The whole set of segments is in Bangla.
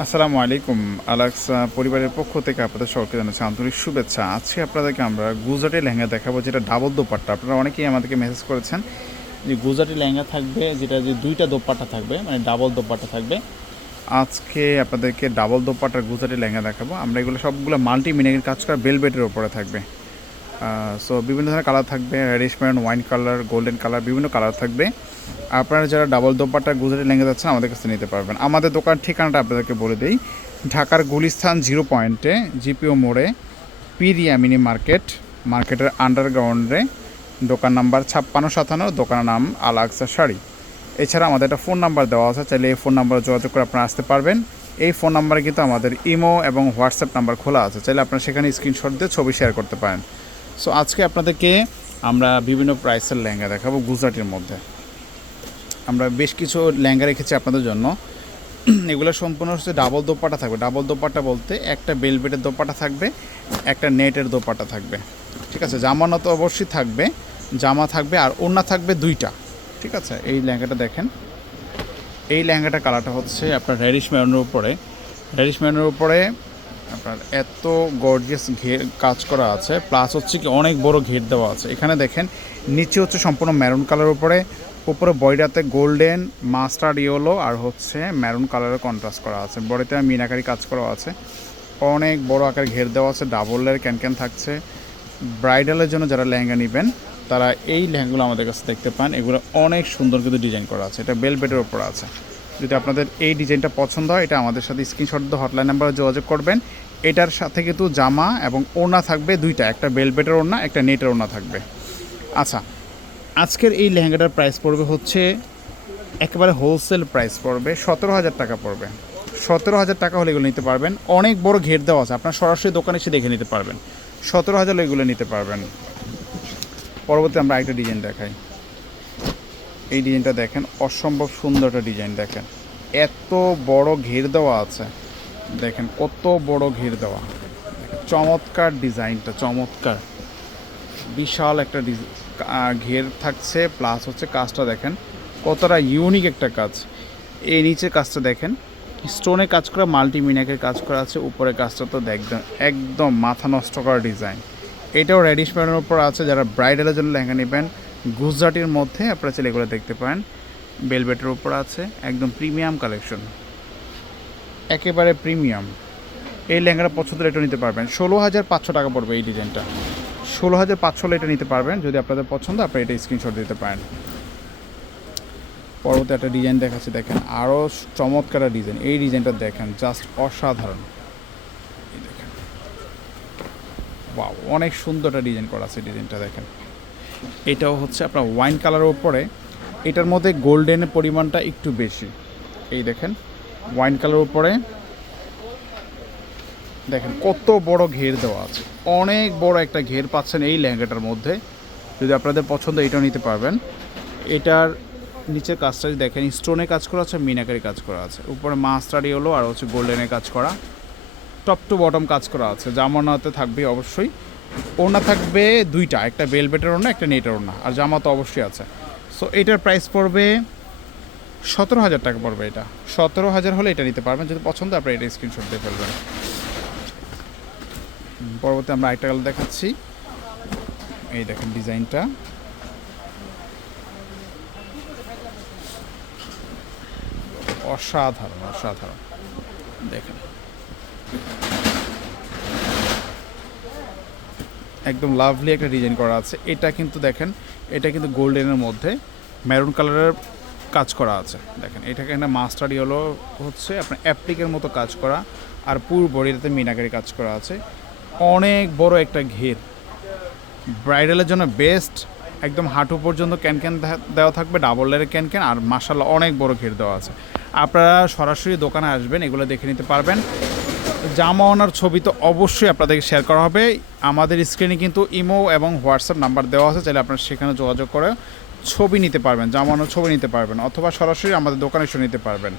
আসসালামু আলাইকুম, আলাক্সা পরিবারের পক্ষ থেকে আপনাদের সকলকে জানাচ্ছি আন্তরিক শুভেচ্ছা। আজকে আপনাদেরকে আমরা গুজরাটি লেহেঙ্গা দেখাবো, যেটা ডাবল দোপাট্টা। আপনারা অনেকেই আমাদেরকে মেসেজ করেছেন যে গুজরাটি লেহেঙ্গা থাকবে, যেটা যে দুইটা দোপাট্টা থাকবে মানে ডাবল দোপাট্টা থাকবে। আজকে আপনাদেরকে ডাবল দোপাট্টার গুজরাটি লেহেঙ্গা দেখাবো। আমরা এগুলো সবগুলো মাল্টি মিনিংয়ের কাজ করা বেলবেটের ওপরে থাকবে। সো বিভিন্ন ধরনের কালার থাকবে reddish maroon wine colour golden colour বিভিন্ন কালার থাকবে। আপনারা যারা ডাবল দোপাট্টা গুজরাটি লেগে যাচ্ছেন, আমাদের কাছে নিতে পারবেন। আমাদের দোকান ঠিকানাটা আপনাদেরকে বলে দিই। ঢাকার গুলিস্থান জিরো পয়েন্টে, জিপিও মোড়ে, পিরিয়া মিনি মার্কেট, মার্কেটের আন্ডারগ্রাউন্ডে দোকান নাম্বার ছাপ্পান্ন সাতান্ন, দোকানের নাম আল আকসা শাড়ি। এছাড়া আমাদের একটা ফোন নাম্বার দেওয়া আছে, চাইলে এই ফোন নাম্বারে যোগাযোগ করে আপনারা আসতে পারবেন। এই ফোন নাম্বারে কিন্তু আমাদের ইমো এবং হোয়াটসঅ্যাপ নাম্বার খোলা আছে, চাইলে আপনারা সেখানে স্ক্রিনশট দিয়ে ছবি শেয়ার করতে পারেন। সো আজকে আপনাদেরকে আমরা বিভিন্ন প্রাইসের লেহেঙ্গা দেখাবো গুজরাটের মধ্যে। আমরা বেশ কিছু ল্যাঙ্গা রেখেছি আপনাদের জন্য। এগুলো সম্পূর্ণ হচ্ছে ডাবল দোপাটা থাকবে। ডাবল দোপাটা বলতে একটা বেলবেটের দোপাটা থাকবে, একটা নেটের দোপাটা থাকবে। ঠিক আছে? জামানো তো অবশ্যই থাকবে, জামা থাকবে আর ওড়না থাকবে দুইটা। ঠিক আছে? এই লেহেঙ্গাটা দেখেন। এই লেহেঙ্গাটা কালারটা হচ্ছে আপনার রেডিশ মেরনের উপরে। রেডিশ মেরনের উপরে আপনার এত গর্জিয়াস ঘের কাজ করা আছে। প্লাস হচ্ছে কি অনেক বড় ঘের দেওয়া আছে। এখানে দেখেন, নিচে হচ্ছে সম্পূর্ণ মেরুন কালার উপরে। উপরে বডিটাতে গোল্ডেন, মাস্টার্ড ইয়েলো আর হচ্ছে মেরুন কালারের কন্ট্রাস্ট করা আছে। বডিতে মিনাকারি কাজ করা আছে। অনেক বড় আকার ঘের দেওয়া আছে ডাবলের ক্যান ক্যান থাকছে। ব্রাইডালের জন্য যারা লেহেঙ্গা নেবেন, তারা এই লেহেঙ্গাগুলো আমাদের কাছে দেখতে পান। এগুলো অনেক সুন্দর কিন্তু ডিজাইন করা আছে। এটা বেলবেটের ওপর আছে। যদি আপনাদের এই ডিজাইনটা পছন্দ হয়, এটা আমাদের সাথে স্ক্রিনশট দিয়ে হটলাইন নাম্বারে যোগাযোগ করবেন। এটার সাথে কিন্তু জামা এবং ওড়না থাকবে দুইটা। একটা বেলবেটের ওড়না, একটা নেটের ওড়না থাকবে। আচ্ছা আজকের এই লেহেঙ্গাটার প্রাইস পড়বে হচ্ছে একেবারে হোলসেল প্রাইস পড়বে, সতেরো হাজার টাকা পড়বে। সতেরো হাজার টাকা হলে এগুলো নিতে পারবেন। অনেক বড় ঘের দেওয়া আছে, আপনার সরাসরি দোকানে এসে দেখে নিতে পারবেন। সতেরো হাজার এগুলো নিতে পারবেন। পরবর্তী আমরা একটা ডিজাইন দেখাই। এই ডিজাইনটা দেখেন, অসম্ভব সুন্দর একটা ডিজাইন দেখেন। এত বড় ঘের দেওয়া আছে। দেখেন কত বড় ঘের দেওয়া। চমৎকার ডিজাইনটা চমৎকার। বিশাল একটা ঘের থাকছে প্লাস হচ্ছে কাজটা দেখেন। কতটা ইউনিক একটা কাজ। এই নিচে কাজটা দেখেন। স্টোনে কাজ করা মাল্টিমিনাকের কাজ করা আছে, উপরে কাজটা তো দেখবেন, একদম মাথা নষ্ট করা ডিজাইন এটাও রেডিশ প্যানের উপর আছে, যারা ব্রাইডালের জন্য লেহেঙ্গা নেবেন, গুজরাটির মধ্যে আপনারা চাইলে এগুলো দেখতে পারেন। বেলবেটের উপর আছে, একদম প্রিমিয়াম কালেকশন একেবারে প্রিমিয়াম এই লেহেঙ্গাটা পছন্দের এটা নিতে পারবেন। ষোলো হাজার পাঁচশো টাকা পড়বে এই ডিজাইনটা ষোলো হাজার পাঁচশো এটা নিতে পারবেন। যদি আপনাদের পছন্দ আপনারা এটা স্ক্রিনশট দিতে পারেন। পরবর্তী একটা ডিজাইন দেখাচ্ছি, দেখেন। আরও চমৎকার ডিজাইন এই ডিজাইনটা দেখেন জাস্ট অসাধারণ। বাহ অনেক সুন্দর একটা ডিজাইন করা আছে ডিজাইনটা দেখেন। এটাও হচ্ছে আপনার ওয়াইন কালারের উপরে। এটার মধ্যে গোল্ডেনের পরিমাণটা একটু বেশি। এই দেখেন ওয়াইন কালারের উপরে। দেখেন, কত বড় ঘের দেওয়া আছে। অনেক বড় একটা ঘের পাচ্ছেন এই লেহেঙ্গাটার মধ্যে। যদি আপনাদের পছন্দ, এটাও নিতে পারবেন। এটার নিচের কাজটা দেখেন, স্টোনে কাজ করা আছে, মিনাকারি কাজ করা আছে। উপরে মাস্টারি হলো আর হচ্ছে গোল্ডেনের কাজ করা। টপ টু বটম কাজ করা আছে। জামানাতে থাকবে অবশ্যই। ওড়না থাকবে দুইটা, একটা বেলবেটের ওড়না, একটা নেটের ওড়না। আর জামা তো অবশ্যই আছে। সো এটার প্রাইস পড়বে সতেরো হাজার টাকা পড়বে এটা। সতেরো হাজার হলে এটা নিতে পারবেন। যদি পছন্দ আপনারা এটা স্ক্রিনশট দিয়ে ফেলবেন। পরবর্তী আমরা আরেকটা কালার দেখাচ্ছি। এই দেখেন ডিজাইনটা। অসাধারণ অসাধারণ। দেখেন। একদম লাভলি একটা ডিজাইন করা আছে। এটা কিন্তু দেখেন, এটা কিন্তু গোল্ডেনের মধ্যে মেরুন কালারের কাজ করা আছে। দেখেন, এটাকে এখানে মাস্টারি হলো হচ্ছে, আপনার অ্যাপ্লিকের মতো কাজ করা, আর পুরো বডিটাতে মিনাকারি কাজ করা আছে। অনেক বড় একটা ঘের। ব্রাইডালের জন্য বেস্ট একদম হাঁটু পর্যন্ত ক্যান ক্যান দেওয়া থাকবে ডাবল লেয়ারের ক্যান ক্যান আর মাসাল্লাহ অনেক বড় ঘের দেওয়া আছে। আপনারা সরাসরি দোকানে আসবেন, এগুলো দেখে নিতে পারবেন। জামা ওনার ছবি তো অবশ্যই আপনাদেরকে শেয়ার করা হবে। আমাদের স্ক্রিনে কিন্তু ইমো এবং হোয়াটসঅ্যাপ নাম্বার দেওয়া আছে, চাইলে আপনারা সেখানে যোগাযোগ করে ছবি নিতে পারবেন, জামা ওনার ছবি নিতে পারবেন, অথবা সরাসরি আমাদের দোকানে এসে নিতে পারবেন।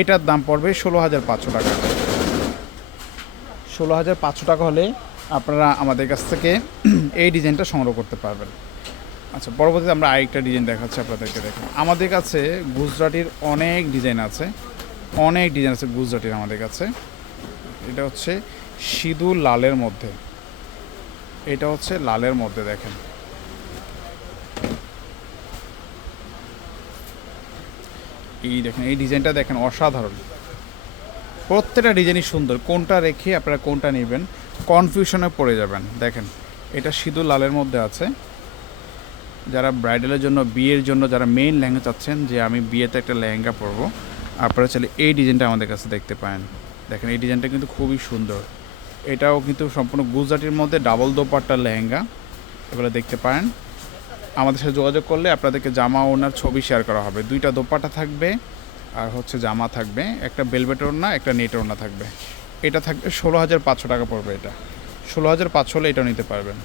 এটার দাম পড়বে ষোলো হাজার পাঁচশো টাকা। ষোলো হাজার পাঁচশো টাকা হলে আপনারা আমাদের কাছ থেকে এই ডিজাইনটা সংগ্রহ করতে পারবেন। আচ্ছা পরবর্তীতে আমরা আরেকটা ডিজাইন দেখাচ্ছি আপনাদেরকে দেখুন আমাদের কাছে গুজরাটির অনেক ডিজাইন আছে, অনেক ডিজাইন আছে গুজরাটির আমাদের কাছে। এটা হচ্ছে সিঁদুর লালের মধ্যে। এটা হচ্ছে লালের মধ্যে দেখেন। এই দেখেন, এই ডিজাইনটা দেখেন অসাধারণ। প্রত্যেকটা ডিজাইনই সুন্দর। কোনটা রেখে আপনারা কোনটা নেবেন কনফিউশনে পড়ে যাবেন। দেখেন, এটা সিঁদুর লালের মধ্যে আছে। যারা ব্রাইডালের জন্য, বিয়ের জন্য যারা মেইন লেহেঙ্গা চাচ্ছেন, যে আমি বিয়েতে একটা লেহেঙ্গা পরবো, আপনারা চাইলে এই ডিজাইনটা আমাদের কাছে দেখতে পারেন। দেখেন, এই ডিজাইনটা কিন্তু খুবই সুন্দর। এটাও কিন্তু সম্পূর্ণ গুজরাটির মধ্যে ডাবল দোপাট্টার লেহেঙ্গা। এগুলো দেখতে পারেন। আমাদের সাথে যোগাযোগ করলে আপনাদেরকে জামা ওনার ছবি শেয়ার করা হবে। দুইটা দোপাট্টা থাকবে। আর হচ্ছে জামা থাকবে, একটা বেলভেট ওড়না, একটা নেট ওড়না থাকবে। এটা থাকবে ষোলো হাজার পাঁচশো টাকা পড়বে এটা। ষোলো হাজার পাঁচশো হলে এটা নিতে পারবেন।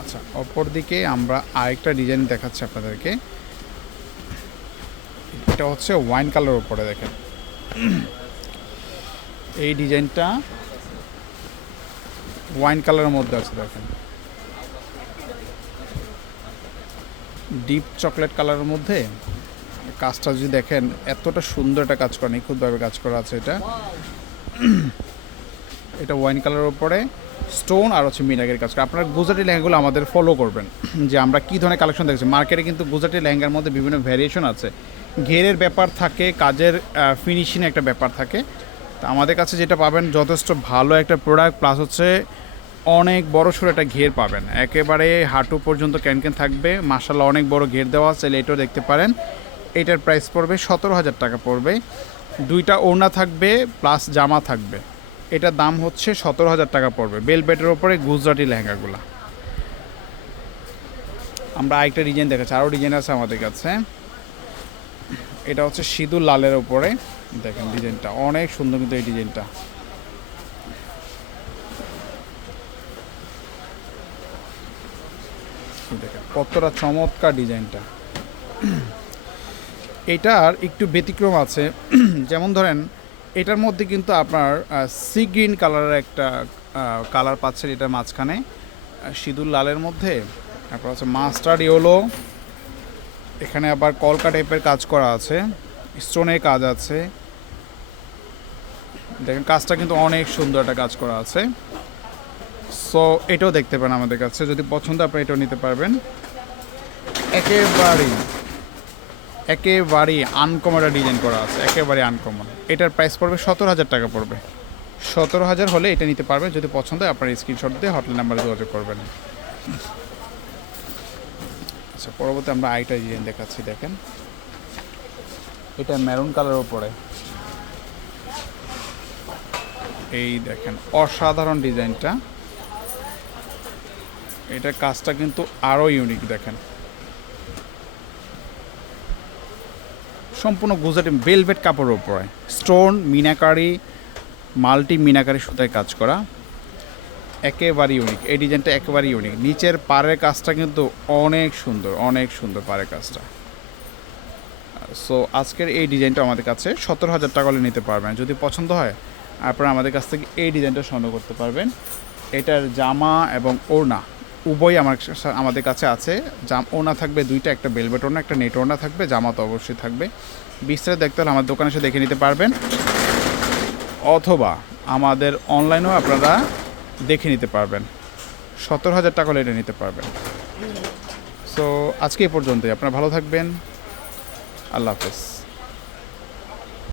আচ্ছা অপর দিকে আমরা আরেকটা ডিজাইন দেখাচ্ছি আপনাদেরকে। এটা হচ্ছে ওয়াইন কালার উপরে দেখেন। এই ডিজাইনটা ওয়াইন কালারের মধ্যে আছে দেখেন। ডিপ চকলেট কালারের মধ্যে কাজটা যদি দেখেন, এতটা সুন্দর একটা কাজ করা, নিখুঁতভাবে কাজ করা আছে এটা। এটা ওয়াইন কালারের উপরে, স্টোন আর হচ্ছে মিনাগের কাজ করা। আপনারা গুজরাটি লেহেঙ্গাগুলো আমাদের ফলো করবেন, যে আমরা কী ধরনের কালেকশন দেখছি। মার্কেটে কিন্তু গুজরাটি লেহেঙ্গার মধ্যে বিভিন্ন ভ্যারিয়েশন আছে। ঘেরের ব্যাপার থাকে, কাজের ফিনিশিং একটা ব্যাপার থাকে। তা আমাদের কাছে যেটা পাবেন, যথেষ্ট ভালো একটা প্রোডাক্ট প্লাস হচ্ছে অনেক বড় সড়ো একটা ঘের পাবেন। একেবারে হাঁটু পর্যন্ত ক্যানক্যান থাকবে। মাসাল্লাহ অনেক বড় ঘের দেওয়া আছে, এটাও দেখতে পারেন। এটার প্রাইস পড়বে সতেরো হাজার টাকা পড়বে। দুইটা ওড়না থাকবে প্লাস জামা থাকবে। এটার দাম হচ্ছে সতেরো হাজার টাকা পড়বে। বেলবেটের ওপরে গুজরাটি লেহেঙ্গাগুলো। আমরা আরেকটা ডিজাইন দেখাচ্ছি। আরও ডিজাইন আছে আমাদের কাছে। এটা হচ্ছে সিঁদুর লালের ওপরে। দেখেন ডিজাইনটা অনেক সুন্দর কিন্তু এই ডিজাইনটা দেখেন, কতটা চমৎকার ডিজাইনটা এটার একটু ব্যতিক্রম আছে। যেমন ধরেন, এটার মধ্যে কিন্তু আপনার সি গ্রিন কালারের একটা কালার পাচ্ছেন এটার মাঝখানে। সিঁদুর লালের মধ্যে, তারপর আছে মাস্টার্ড ইয়েলো। এখানে আবার কলকা টাইপের কাজ করা আছে, স্টোনের কাজ আছে। দেখেন, কাজটা কিন্তু অনেক সুন্দর একটা কাজ করা আছে। সো, এটাও দেখতে পারেন আমাদের কাছে। যদি পছন্দ আপনি এটাও নিতে পারবেন। একেবারেই। একেবারেই আনকমন একটা ডিজাইন করা আছে একেবারে আনকমন এটার প্রাইস পড়বে সতেরো হাজার টাকা পড়বে। সতেরো হাজার হলে এটা নিতে পারবেন যদি পছন্দ হয় আপনার স্ক্রিনশট দিয়ে হটলাইন নাম্বারে যোগাযোগ করবেন। আচ্ছা পরবর্তী আমরা আইটা ডিজাইন দেখাচ্ছি, দেখেন। এটা মেরুন কালার উপরে। এই দেখেন, অসাধারণ ডিজাইনটা এটার কাজটা কিন্তু আরও ইউনিক দেখেন। সম্পূর্ণ গুজরাটি বেলভেট কাপড়ের উপরে। স্টোন মিনাকারি মাল্টি মিনাকারি সুতায় কাজ করা। একেবারে ইউনিক এই ডিজাইনটা একেবারে ইউনিক নিচের পাড়ের কাজটা কিন্তু অনেক সুন্দর অনেক সুন্দর পাড়ের কাজটা। সো আজকের এই ডিজাইনটা আমাদের কাছে সতেরো হাজার টাকা নিতে পারবেন। যদি পছন্দ হয়, আপনারা আমাদের কাছ থেকে এই ডিজাইনটা সংগ্রহ করতে পারবেন। এটার জামা এবং ওড়না। উভয়ই আমার আমাদের কাছে আছে। জাম, ওড়না থাকবে দুইটা, একটা বেলভেট ওড়না, একটা নেট ওড়না থাকবে জামা তো অবশ্যই থাকবে। বিস্তারিত দেখতে হলে আমার দোকানে এসে দেখে নিতে পারবেন। অথবা আমাদের অনলাইনেও আপনারা দেখে নিতে পারবেন। সতেরো হাজার টাকা হলে এটা নিতে পারবেন। সো আজকে এই পর্যন্তই। আপনারা ভালো থাকবেন। আল্লাহ হাফেজ।